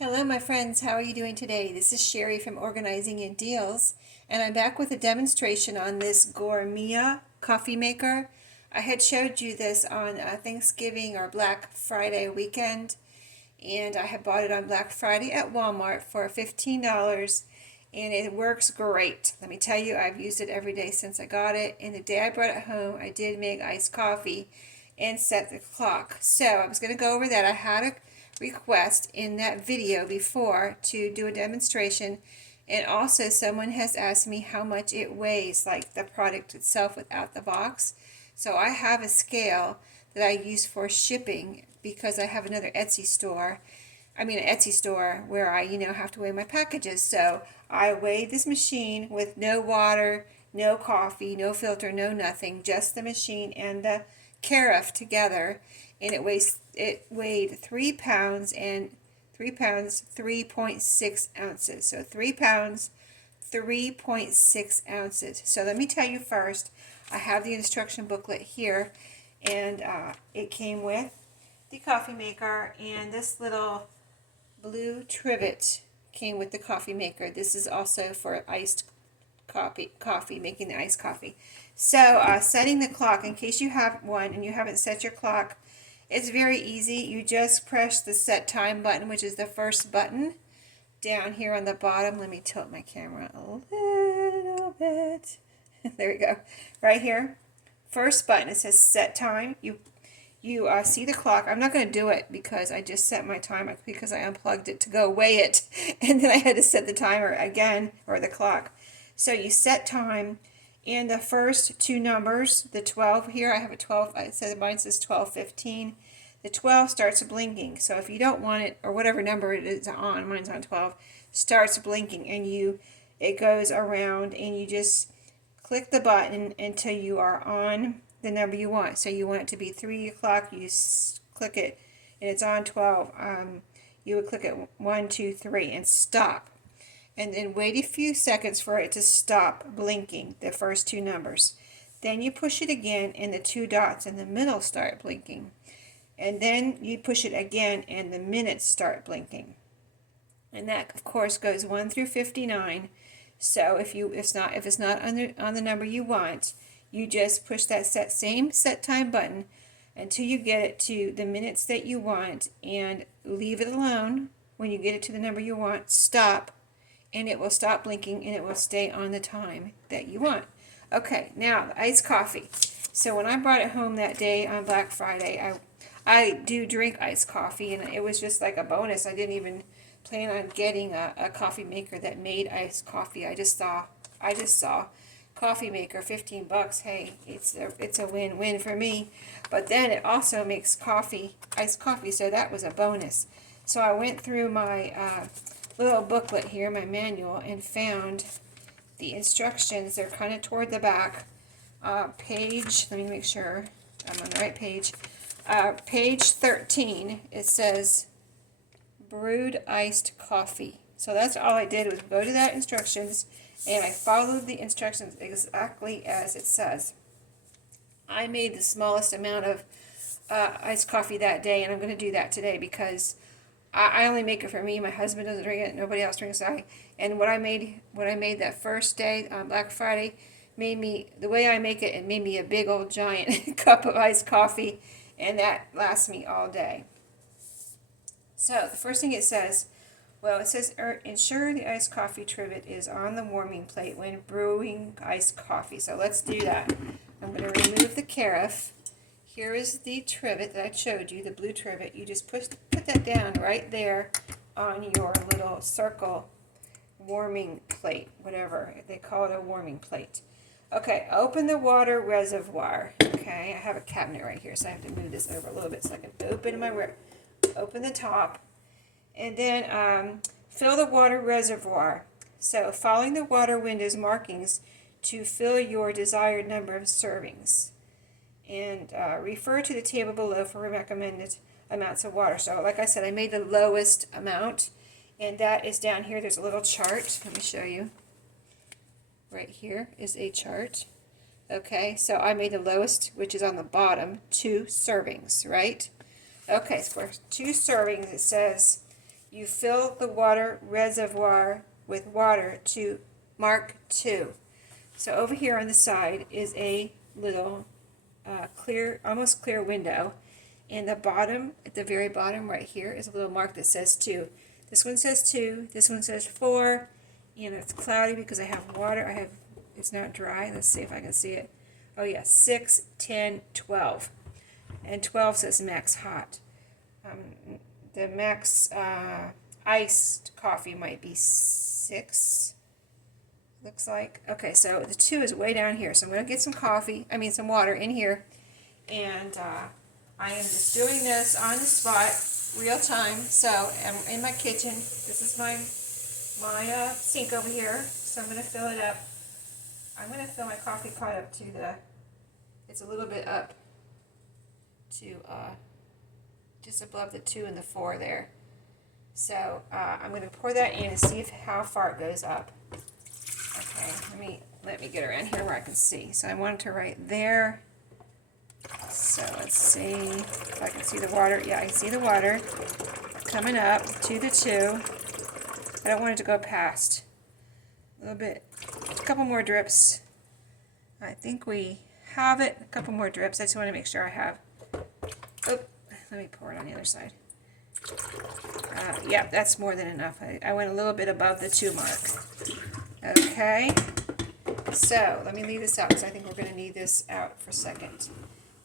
Hello, my friends. How are you doing today? This is Sherry from Organizing in Deals, and I'm back with a demonstration on this Gourmia coffee maker. I had showed you this on Thanksgiving or Black Friday weekend, and I had bought it on Black Friday at Walmart for $15, and it works great. Let me tell you, I've used it every day since I got it, and the day I brought it home, I did make iced coffee and set the clock. So I was going to go over that. I had a request in that video before to do a demonstration, and also someone has asked me how much it weighs, like the product itself without the box. So I have a scale that I use for shipping because I have another Etsy store. An Etsy store where I, have to weigh my packages. So I weighed this machine with no water, no coffee, no filter, no nothing, just the machine and the carafe together, and it weighed 3 pounds and 3 pounds 3.6 ounces. So 3 pounds 3.6 ounces. So let me tell you first, I have the instruction booklet here, and it came with the coffee maker, and this little blue trivet came with the coffee maker. This is also for iced coffee, making the iced coffee. So setting the clock, in case you have one and you haven't set your clock, it's very easy. You just press the set time button, which is the first button down here on the bottom. Let me tilt my camera a little bit. There we go. Right here, first button, it says set time. You see the clock. I'm not going to do it because I just set my timer because I unplugged it to go weigh it, and then I had to set the timer again, or the clock. So you set time, and the first two numbers, the 12 here, I have a 12, it says mine says 12:15. The 12 starts blinking. So if you don't want it, or whatever number it is on, mine's on 12, starts blinking, and it goes around, and you just click the button until you are on the number you want. So you want it to be 3 o'clock, you click it, and it's on 12. You would click it 1, 2, 3, and stop. And then wait a few seconds for it to stop blinking, the first two numbers. Then you push it again, and the two dots in the middle start blinking. And then you push it again, and the minutes start blinking. And that, of course, goes 1 through 59. So if it's not on the number you want, you just push that same set time button until you get it to the minutes that you want, and leave it alone. When you get it to the number you want, stop, and it will stop blinking, and it will stay on the time that you want. Okay, now the iced coffee. So when I brought it home that day on Black Friday, I do drink iced coffee, and it was just like a bonus. I didn't even plan on getting a coffee maker that made iced coffee. I just saw coffee maker, $15. Hey, it's a win-win for me. But then it also makes iced coffee, so that was a bonus. So I went through my little booklet here, my manual, and found the instructions. They're kind of toward the back. Let me make sure I'm on the right page. Page 13, it says brewed iced coffee. So that's all I did, was go to that instructions, and I followed the instructions exactly as it says. I made the smallest amount of iced coffee that day, and I'm going to do that today because I only make it for me. My husband doesn't drink it. Nobody else drinks it. And what I made that first day on Black Friday, the way I make it, it made me a big old giant cup of iced coffee, and that lasts me all day. So the first thing it says, ensure the iced coffee trivet is on the warming plate when brewing iced coffee. So let's do that. I'm going to remove the carafe. Here is the trivet that I showed you, the blue trivet. You just put that down right there on your little circle warming plate, whatever. They call it a warming plate. Okay, open the water reservoir. Okay, I have a cabinet right here, so I have to move this over a little bit so I can open the top, and then fill the water reservoir. So following the water window's markings to fill your desired number of servings, and refer to the table below for recommended amounts of water. So like I said, I made the lowest amount, and that is down here. There's a little chart. Let me show you. Right here is a chart. Okay, so I made the lowest, which is on the bottom, 2 servings, right? Okay, so for 2 servings, it says you fill the water reservoir with water to mark 2. So over here on the side is a little clear, almost clear window. In the bottom, at the very bottom right here, is a little mark that says 2. This one says 2, this one says 4, and it's cloudy because I have water. It's not dry. Let's see if I can see it. Oh yeah, 6, 10, 12. And 12 says max hot. The max iced coffee might be 6. Looks like. Okay, so the 2 is way down here. So I'm going to get some water in here. And I am just doing this on the spot, real time. So I'm in my kitchen. This is my sink over here. So I'm going to fill it up. I'm going to fill my coffee pot up to it's a little bit up to just above the 2 and the 4 there. So I'm going to pour that in and see how far it goes up. Okay, let me get around here where I can see. So I want it right there. So let's see if I can see the water. Yeah, I can see the water coming up to the 2. I don't want it to go past. A little bit, a couple more drips. I think we have it. A couple more drips. I just want to make sure I have. Oh, let me pour it on the other side. Yeah, that's more than enough. I went a little bit above the 2 mark. Okay, so let me leave this out because I think we're going to need this out for a second.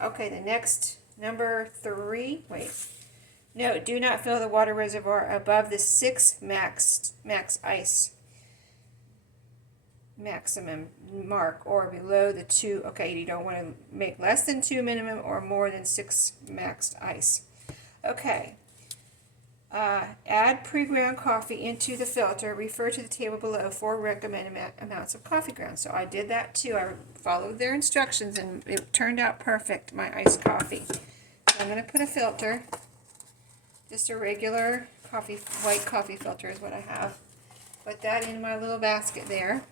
Okay, the next, number 3, wait. No, do not fill the water reservoir above the 6 max ice maximum mark or below the 2. Okay, you don't want to make less than 2 minimum or more than 6 max ice. Okay. Add pre-ground coffee into the filter. Refer to the table below for recommended amounts of coffee grounds. So I did that too. I followed their instructions and it turned out perfect, my iced coffee. So I'm going to put a filter, just a regular white coffee filter is what I have. Put that in my little basket there.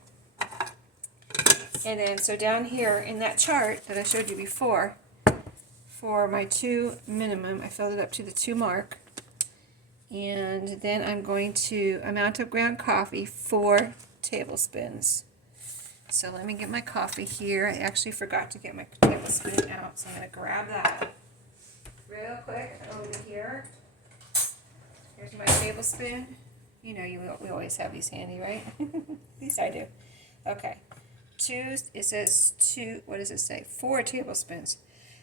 And then so down here in that chart that I showed you before, for my 2 minimum, I filled it up to the 2 mark. And then I'm going to amount of ground coffee, 4 tablespoons. So let me get my coffee here. I actually forgot to get my tablespoon out, so I'm going to grab that real quick over here. Here's my tablespoon. You know, we always have these handy, right? At least I do. Okay. It says 2, what does it say? 4 tablespoons.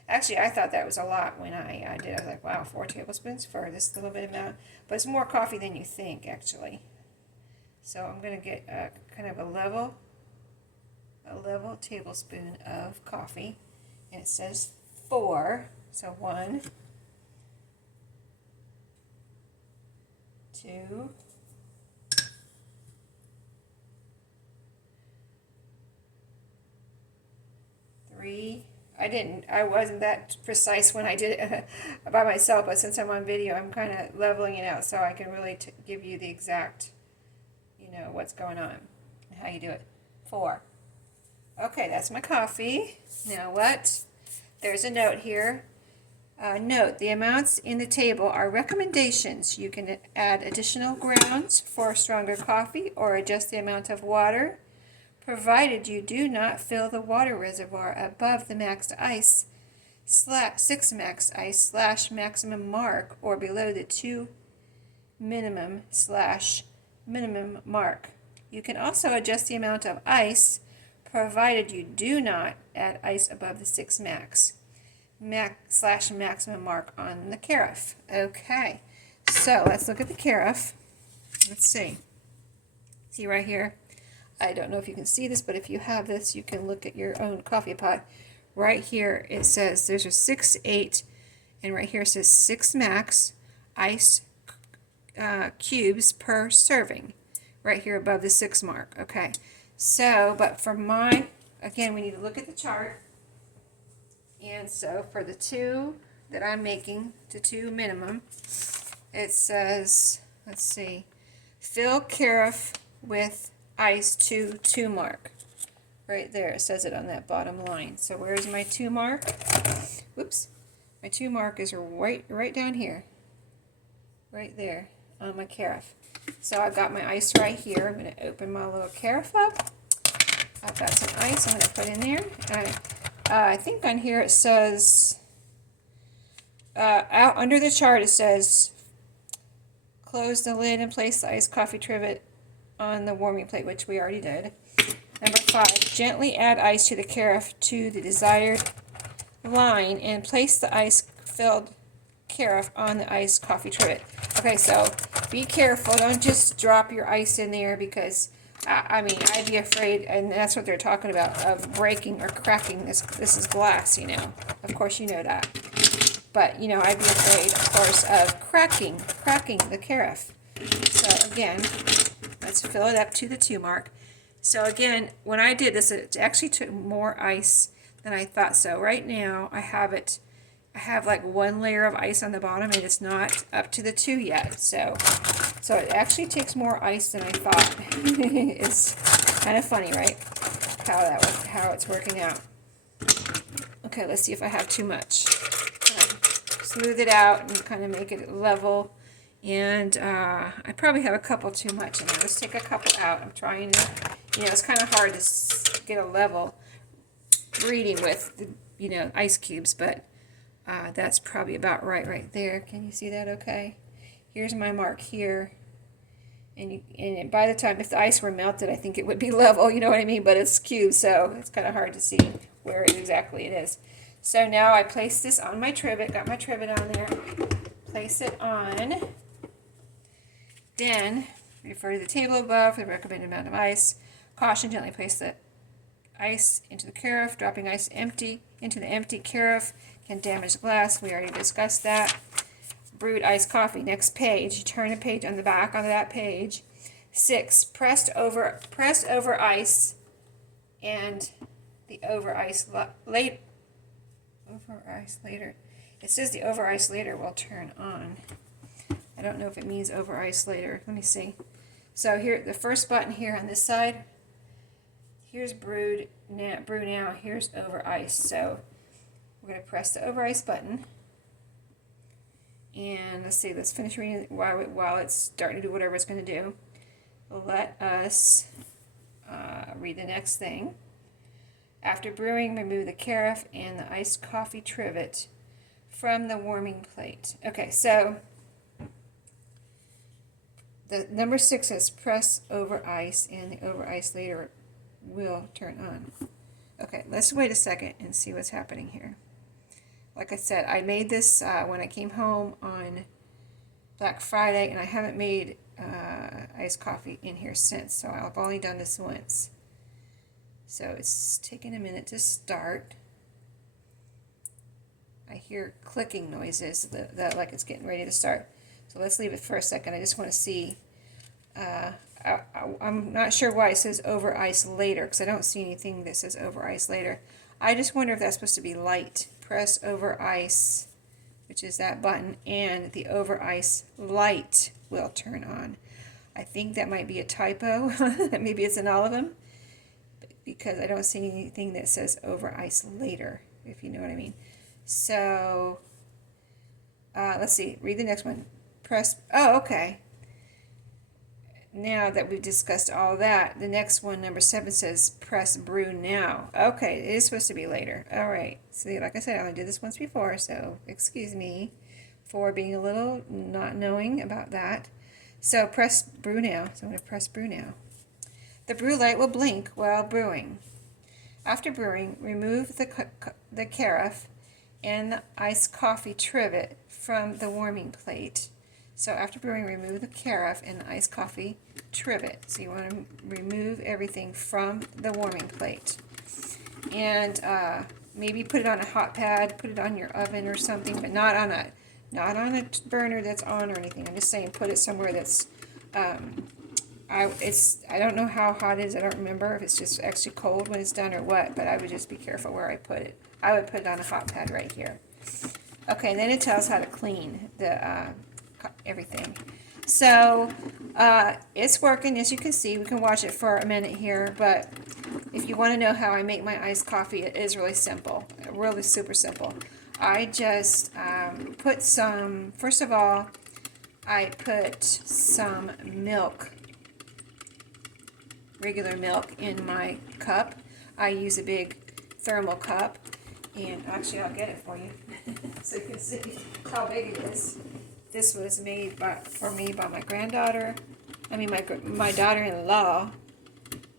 Actually, I thought that was a lot when I did. I was like, wow, 4 tablespoons for this little bit amount. But it's more coffee than you think, actually. So I'm going to get kind of a level tablespoon of coffee. And it says 4. So 1, 2, 3. I wasn't that precise when I did it by myself, but since I'm on video, I'm kind of leveling it out so I can really give you the exact, what's going on and how you do it. 4. Okay, that's my coffee. Now what? There's a note here. Note, the amounts in the table are recommendations. You can add additional grounds for stronger coffee or adjust the amount of water, provided you do not fill the water reservoir above the max ice, 6 max ice / maximum mark or below the 2 minimum / minimum mark. You can also adjust the amount of ice, provided you do not add ice above the 6 max / maximum mark on the carafe. Okay, so let's look at the carafe. Let's see. See right here? I don't know if you can see this, but if you have this, you can look at your own coffee pot. Right here it says there's a 6, 8, and right here it says 6 max ice cubes per serving. Right here above the 6 mark. Okay, so, but for again, we need to look at the chart. And so for the 2 that I'm making, the 2 minimum, it says, let's see, fill carafe with ice to 2 mark. Right there, it says it on that bottom line. So where's my 2 mark? Whoops. My 2 mark is right down here. Right there. on my carafe. So I've got my ice right here. I'm going to open my little carafe up. I've got some ice I'm going to put in there. And I think on here it says, out under the chart it says, close the lid and place the iced coffee trivet on the warming plate, which we already did. Number 5, gently add ice to the carafe to the desired line and place the ice-filled carafe on the iced coffee trivet. Okay, so be careful. Don't just drop your ice in there because, I mean, I'd be afraid, and that's what they're talking about, of breaking or cracking. This is glass, you know. Of course you know that. But, you know, I'd be afraid, of course, of cracking the carafe. So, again, let's fill it up to the 2 mark. So, again, when I did this, it actually took more ice than I thought. So, right now, I have like 1 layer of ice on the bottom, and it's not up to the 2 yet. So it actually takes more ice than I thought. It's kind of funny, right? How it's working out. Okay, let's see if I have too much. Smooth it out and kind of make it level. And I probably have a couple too much in there. Let's take a couple out. I'm trying to, you know, it's kind of hard to get a level reading with the, you know, ice cubes, but that's probably about right there. Can you see that okay? Here's my mark here. And by the time, if the ice were melted, I think it would be level, you know what I mean? But it's cubed, so it's kind of hard to see where exactly it is. So now I place this on my trivet, got my trivet on there, place it on. Then, refer to the table above for the recommended amount of ice. Caution, gently place the ice into the carafe. Dropping ice into the empty carafe can damage glass. We already discussed that. Brewed iced coffee. Next page. You turn a page on the back onto that page. 6. Pressed over ice, and the over ice later. It says the over ice later will turn on. I don't know if it means over ice later. Let me see. So here, the first button here on this side. Here's brew now. Here's over ice. So we're going to press the over ice button. And let's see, let's finish reading while it's starting to do whatever it's going to do. Let us read the next thing. After brewing, remove the carafe and the iced coffee trivet from the warming plate. Okay, so the number 6 says press over ice, and the over ice later will turn on. Okay, let's wait a second and see what's happening here. Like I said, I made this when I came home on Black Friday, and I haven't made iced coffee in here since, so I've only done this once. So it's taking a minute to start. I hear clicking noises that like it's getting ready to start. So let's leave it for a second. I just want to see. I'm not sure why it says over ice later, because I don't see anything that says over ice later. I just wonder if that's supposed to be light. Press over ice, which is that button, and the over ice light will turn on. I think that might be a typo. Maybe it's in all of them, because I don't see anything that says over ice later, if you know what I mean. So let's see, read the next one. Okay. Now that we've discussed all that, the next one, number 7, says press brew now. Okay, it is supposed to be later. All right. See, like I said, I only did this once before, so excuse me for being a little not knowing about that. So press brew now. So I'm going to press brew now. The brew light will blink while brewing. After brewing, remove the carafe and the iced coffee trivet from the warming plate. So after brewing, remove the carafe and the iced coffee trivet. So you want to remove everything from the warming plate. And maybe put it on a hot pad, put it on your oven or something, but not on a burner that's on or anything. I'm just saying put it somewhere that's I don't know how hot it is. I don't remember if it's just actually cold when it's done or what, but I would just be careful where I put it. I would put it on a hot pad right here. Okay, and then it tells how to clean the everything. So it's working, as you can see. We can watch it for a minute here, but if you want to know how I make my iced coffee, it is really simple, really super simple. I just put some, first of all, I put some milk, regular milk, in my cup. I use a big thermal cup, and actually I'll get it for you so you can see how big it is. This was made for me by my granddaughter. I mean my daughter-in-law.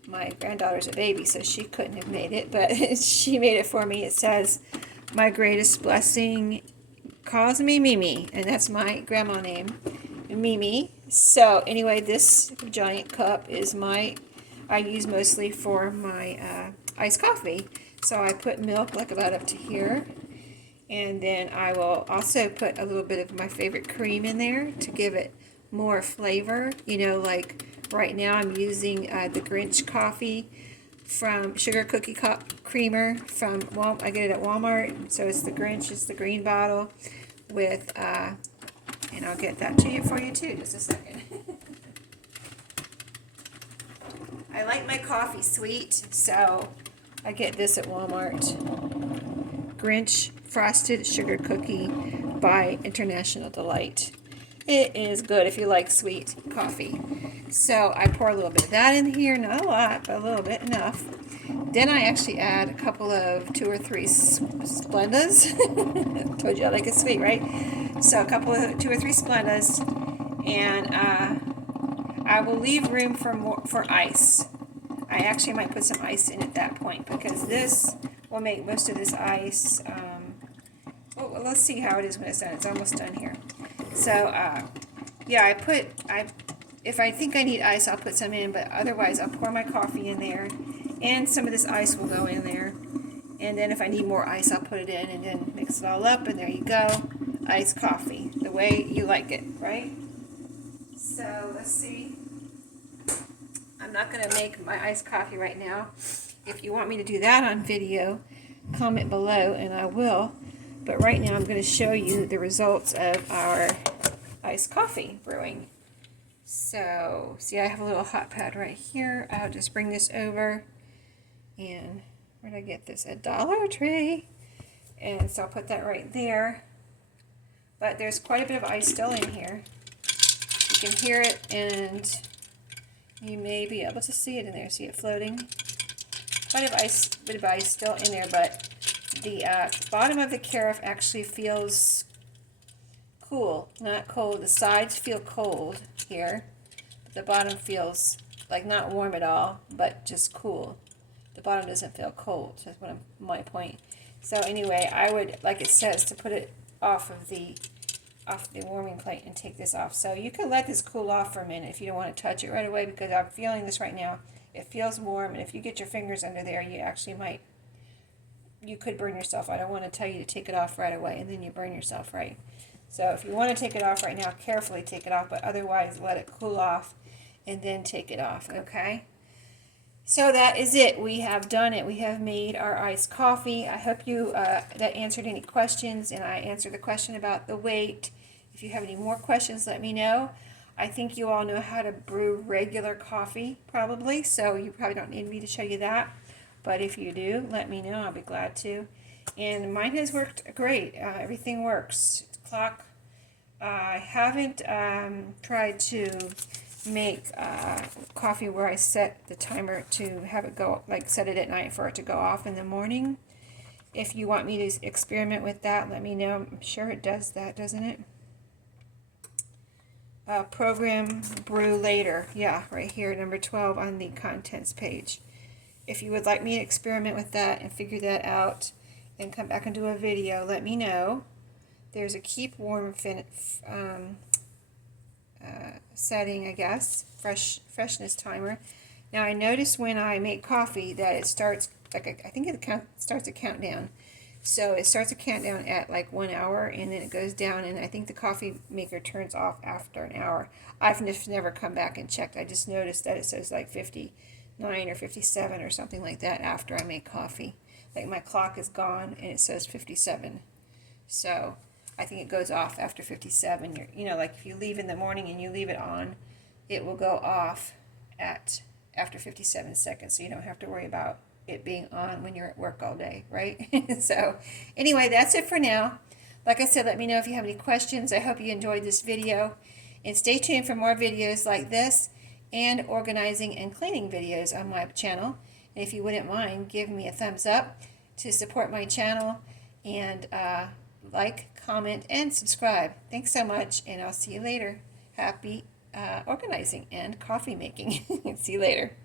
My granddaughter's a baby, so she couldn't have made it, but she made it for me. It says, "My greatest blessing calls me Mimi," and that's my grandma name, Mimi. So anyway, this giant cup is I use mostly for my iced coffee. So I put milk like about up to here, and then I will also put a little bit of my favorite cream in there to give it more flavor. You know, like right now I'm using the Grinch coffee from Sugar Cookie Creamer from I get it at Walmart. So it's the Grinch, it's the green bottle with, and I'll get that to you for you too, just a second. I like my coffee sweet, so I get this at Walmart. Grinch Frosted Sugar Cookie by International Delight. It is good if you like sweet coffee. So I pour a little bit of that in here, not a lot, but a little bit, enough. Then I actually add a couple of 2 or 3 Splendas. Told you I like it sweet, right? So a couple of 2 or 3 Splendas, and I will leave room for ice. I actually might put some ice in at that point because this will make most of this ice. Well, let's see how it is when it's done. It's almost done here. So yeah, if I think I need ice, I'll put some in, but otherwise I'll pour my coffee in there, and some of this ice will go in there. And then if I need more ice, I'll put it in, and then mix it all up, and there you go. Iced coffee, the way you like it, right? So let's see. I'm not going to make my iced coffee right now. If you want me to do that on video, comment below, and I will. But right now I'm going to show you the results of our iced coffee brewing. So, see, I have a little hot pad right here. I'll just bring this over, and where did I get this? At Dollar Tree. And so I'll put that right there. But there's quite a bit of ice still in here. You can hear it, and you may be able to see it in there. See it floating? Quite a bit of ice still in there, but the bottom of the carafe actually feels cool, not cold. The sides feel cold here, but the bottom feels like not warm at all, but just cool. The bottom doesn't feel cold. That's what my point. So anyway, I would, like it says, to put it off the warming plate and take this off. So you can let this cool off for a minute if you don't want to touch it right away, because I'm feeling this right now. It feels warm, and if you get your fingers under there, you could burn yourself. I don't want to tell you to take it off right away, and then you burn yourself, right? So if you want to take it off right now, carefully take it off, but otherwise let it cool off and then take it off, okay? So that is it. We have done it. We have made our iced coffee. I hope you that answered any questions, and I answered the question about the weight. If you have any more questions, let me know. I think you all know how to brew regular coffee, probably, so you probably don't need me to show you that. But if you do, let me know. I'll be glad to. And mine has worked great. Everything works. Clock. I haven't tried to make coffee where I set the timer to have it go, like set it at night for it to go off in the morning. If you want me to experiment with that, let me know. I'm sure it does that, doesn't it? Program brew later. Yeah, right here, number 12 on the contents page. If you would like me to experiment with that and figure that out and come back and do a video, let me know. There's a keep warm setting, I guess, freshness timer. Now I notice when I make coffee that it starts, like I think it starts a countdown. So it starts a countdown at like 1 hour, and then it goes down, and I think the coffee maker turns off after an hour. I've never come back and checked. I just noticed that it says like 59 or 57 or something like that after I make coffee. Like my clock is gone and it says 57. So I think it goes off after 57. You know, like if you leave in the morning and you leave it on, it will go off after 57 seconds. So you don't have to worry about it being on when you're at work all day, right? So anyway, that's it for now. Like I said, let me know if you have any questions. I hope you enjoyed this video. And stay tuned for more videos like this and organizing and cleaning videos on my channel. And if you wouldn't mind, give me a thumbs up to support my channel, and like, comment, and subscribe. Thanks so much, and I'll see you later. Happy organizing and coffee making. See you later.